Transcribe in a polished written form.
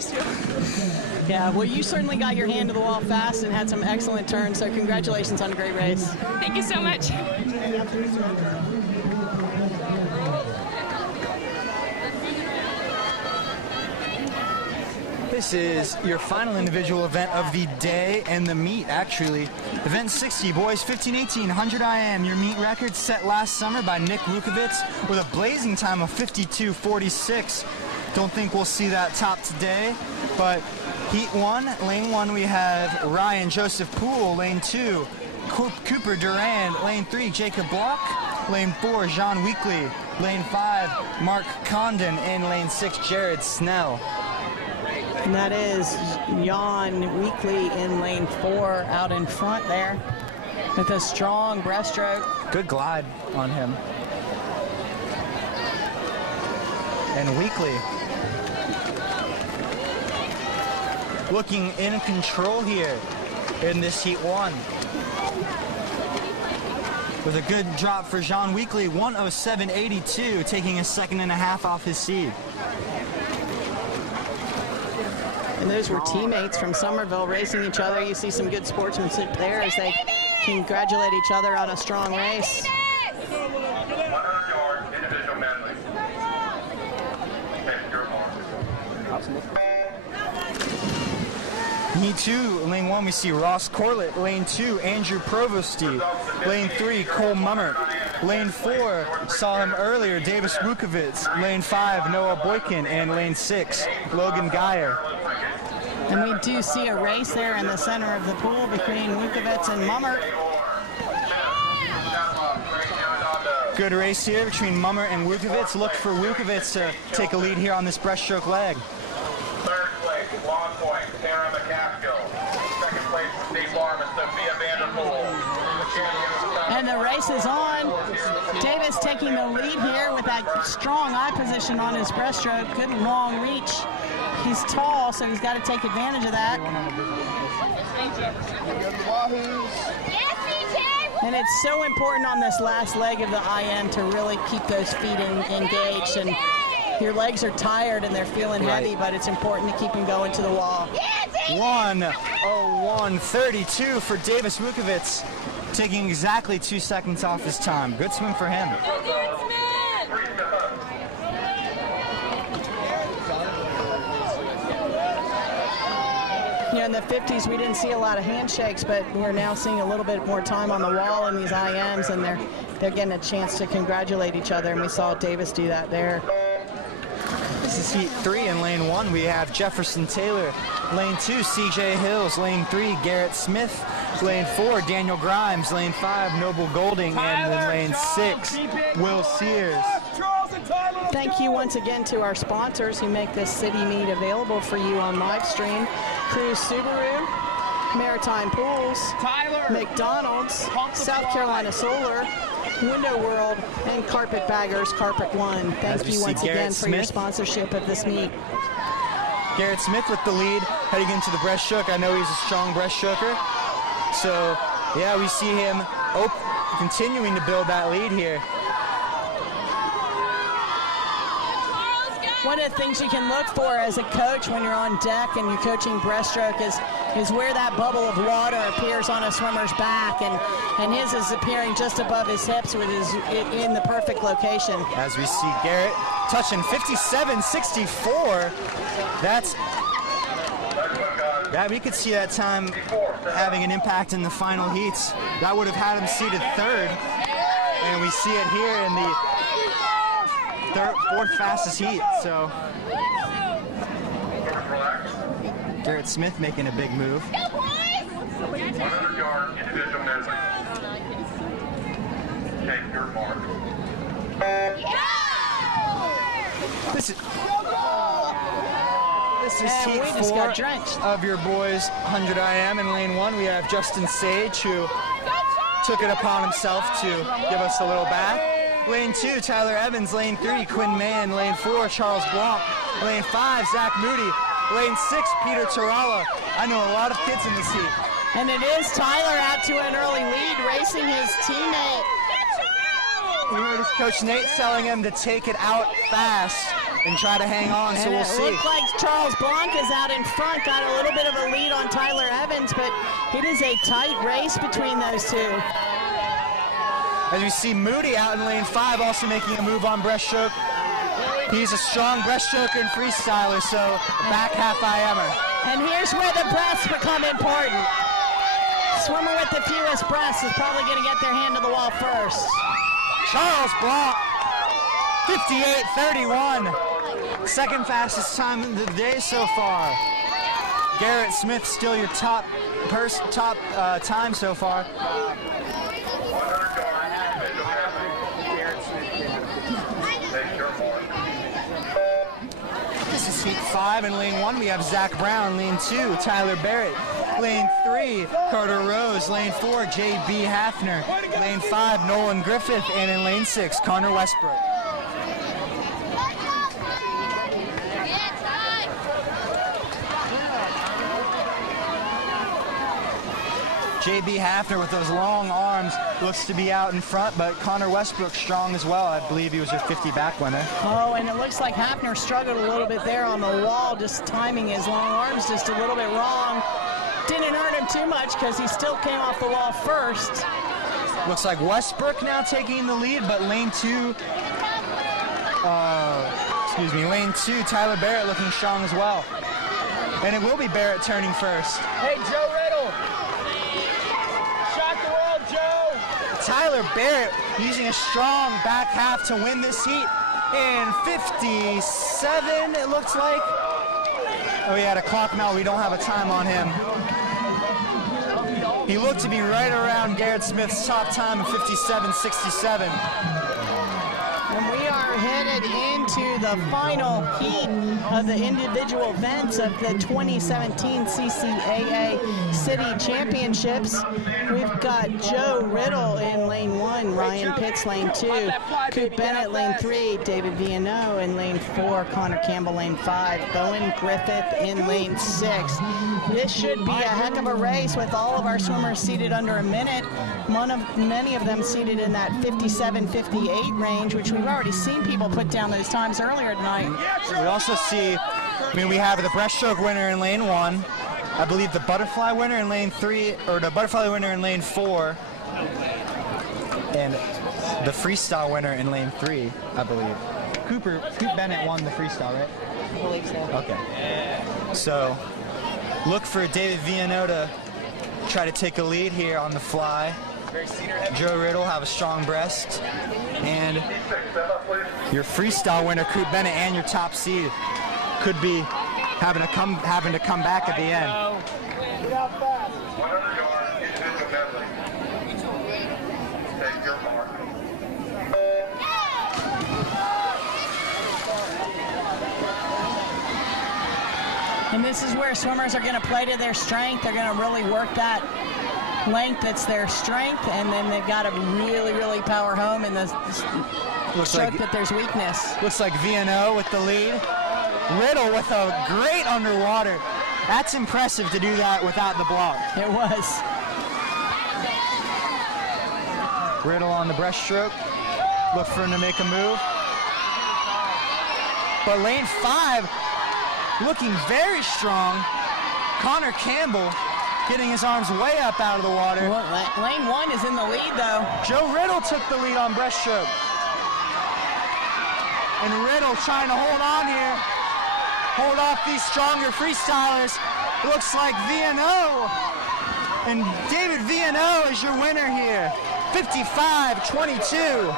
first two. Yeah, well, you certainly got your hand to the wall fast and had some excellent turns, so congratulations on a great race. Thank you so much. This is your final individual event of the day and the meet, actually. Event 60, boys 15-18, 100 IM. Your meet record set last summer by Nick Vukovitz with a blazing time of 52:46. Don't think we'll see that top today, but Heat 1, Lane 1, we have Ryan Joseph Poole. Lane 2, Cooper Durand. Lane 3, Jacob Block. Lane 4, Jean Weekly. Lane 5, Mark Condon. And Lane 6, Jared Snell. And that is Jan Weekly in lane 4 out in front there with a strong breaststroke. Good glide on him. And Weekly looking in control here in this Heat 1. With a good drop for Jean Weekly, 1:07.82, taking a second and a half off his seed. And those were teammates from Somerville racing each other. You see some good sportsmanship there as they congratulate each other on a strong race. Heat 2, lane 1, we see Ross Corlett. Lane 2, Andrew Provosty. Lane 3, Cole Mummert. Lane 4, saw him earlier, Davis Vukovitz. Lane 5, Noah Boykin. And lane 6, Logan Geyer. And we do see a race there in the center of the pool between Vukovitz and Mummert. Good race here between Mummert and Vukovitz. Look for Vukovitz to take a lead here on this breaststroke leg. Third place, Long Point, Sarah McCaskill. Second place, Steve Barm and Sophia Vanderpool. And the race is on. Davis taking the lead here with that strong eye position on his breaststroke. Good long reach. He's tall, so he's got to take advantage of that. And it's so important on this last leg of the IM to really keep those feet engaged. And your legs are tired and they're feeling heavy, but it's important to keep them going to the wall. 1:01.32 for Davis Vukovitz, taking exactly 2 seconds off his time. Good swim for him. You know, in the 50s, we didn't see a lot of handshakes, but we're now seeing a little bit more time on the wall in these IMs, and they're getting a chance to congratulate each other, and we saw Davis do that there. This is Heat 3 in lane 1. We have Jefferson Taylor. Lane 2, CJ Hills. Lane 3, Garrett Smith. Lane 4, Daniel Grimes. Lane 5, Noble Golding. And then lane 6, Will Sears. Thank you once again to our sponsors who make this city meet available for you on live stream. Cruise Subaru, Maritime Pools, McDonald's, South Carolina Solar, Window World, and Carpetbaggers Carpet One. Thank you once again for your sponsorship of this meet. Garrett Smith with the lead heading into the breaststroke. I know he's a strong breaststroker. So, yeah, we see him continuing to build that lead here. One of the things you can look for as a coach when you're on deck and you're coaching breaststroke is where that bubble of water appears on a swimmer's back, and his is appearing just above his hips, with his in the perfect location. As we see Garrett touching 57.64. Yeah, we could see that time having an impact in the final heats. That would have had him seated 3rd, and we see it here in the 4th fastest heat. So Garrett Smith making a big move. 100-yard individual measurement. Take your mark. This is And Heat we just 4 got drenched. of your boys 100 IM. In lane 1, we have Justin Sage, who took it upon himself to give us a little back. Lane 2, Tyler Evans. Lane 3, Quinn Mann. Lane 4, Charles Blanc. Lane 5, Zach Moody. Lane 6, Peter Tarala. I know a lot of kids in this heat. And it is Tyler out to an early lead, racing his teammate. We heard his coach Nate telling him to take it out fast. and try to hang on, so we'll see. It looks like Charles Blanc is out in front, got a little bit of a lead on Tyler Evans, but it is a tight race between those two. As we see Moody out in lane 5 also making a move on breaststroke. He's a strong breaststroker and freestyler, so back half IMer. And here's where the breaths become important. Swimmer with the fewest breaths is probably going to get their hand to the wall first. Charles Blanc, 58:31. Second fastest time of the day so far. Garrett Smith still your top time so far. This is heat 5 in lane 1. We have Zach Brown. Lane 2, Tyler Barrett. Lane 3, Carter Rose. Lane 4, J.B. Hafner. Lane 5, Nolan Griffith. And in lane 6, Connor Westbrook. J.B. Hafner with those long arms looks to be out in front, but Connor Westbrook strong as well. I believe he was your 50 back winner. Oh, and it looks like Hafner struggled a little bit there on the wall, just timing his long arms just a little bit wrong. Didn't hurt him too much because he still came off the wall first. Looks like Westbrook now taking the lead, but lane 2, lane 2, Tyler Barrett looking strong as well. And it will be Barrett turning first. Hey, Joe Riddle. Shock the world, Joe. Tyler Barrett using a strong back half to win this heat in 57, it looks like. Oh, he had a clock mount. We don't have a time on him. He looked to be right around Garrett Smith's top time of 57:67. And we are headed into the final heat of the individual events of the 2017 CCAA City Championships. We've got Joe Riddle in lane 1, Ryan Pitts lane 2, Coop Bennett lane 3, David Viano in lane 4, Connor Campbell lane 5, Bowen Griffith in lane 6. This should be a heck of a race with all of our swimmers seated under a minute. Many of them seated in that 57-58 range, which we've already seen people put down those times earlier tonight. We also see, we have the breaststroke winner in lane 1, I believe the butterfly winner in lane 3, or the butterfly winner in lane 4, and the freestyle winner in lane 3, I believe. Coop Bennett won the freestyle, right? I believe so. Okay. So, look for David Viano to try to take a lead here on the fly. Joe Riddle have a strong breast, and your freestyle winner Coop Bennett and your top seed could be having to come back at the end. 100 yards, individual medley. Take your mark. And this is where swimmers are going to play to their strength. They're going to really work that length that's their strength, and then they've got to really, really power home in the stroke that there's weakness. Looks like Viano with the lead. Riddle with a great underwater. That's impressive to do that without the block. It was. Riddle on the breaststroke. Look for him to make a move. But lane 5 looking very strong. Connor Campbell getting his arms way up out of the water. Well, lane 1 is in the lead, though. Joe Riddle took the lead on breaststroke. And Riddle trying to hold on here. Hold off these stronger freestylers. Looks like Viano. And David Viano is your winner here. 55-22.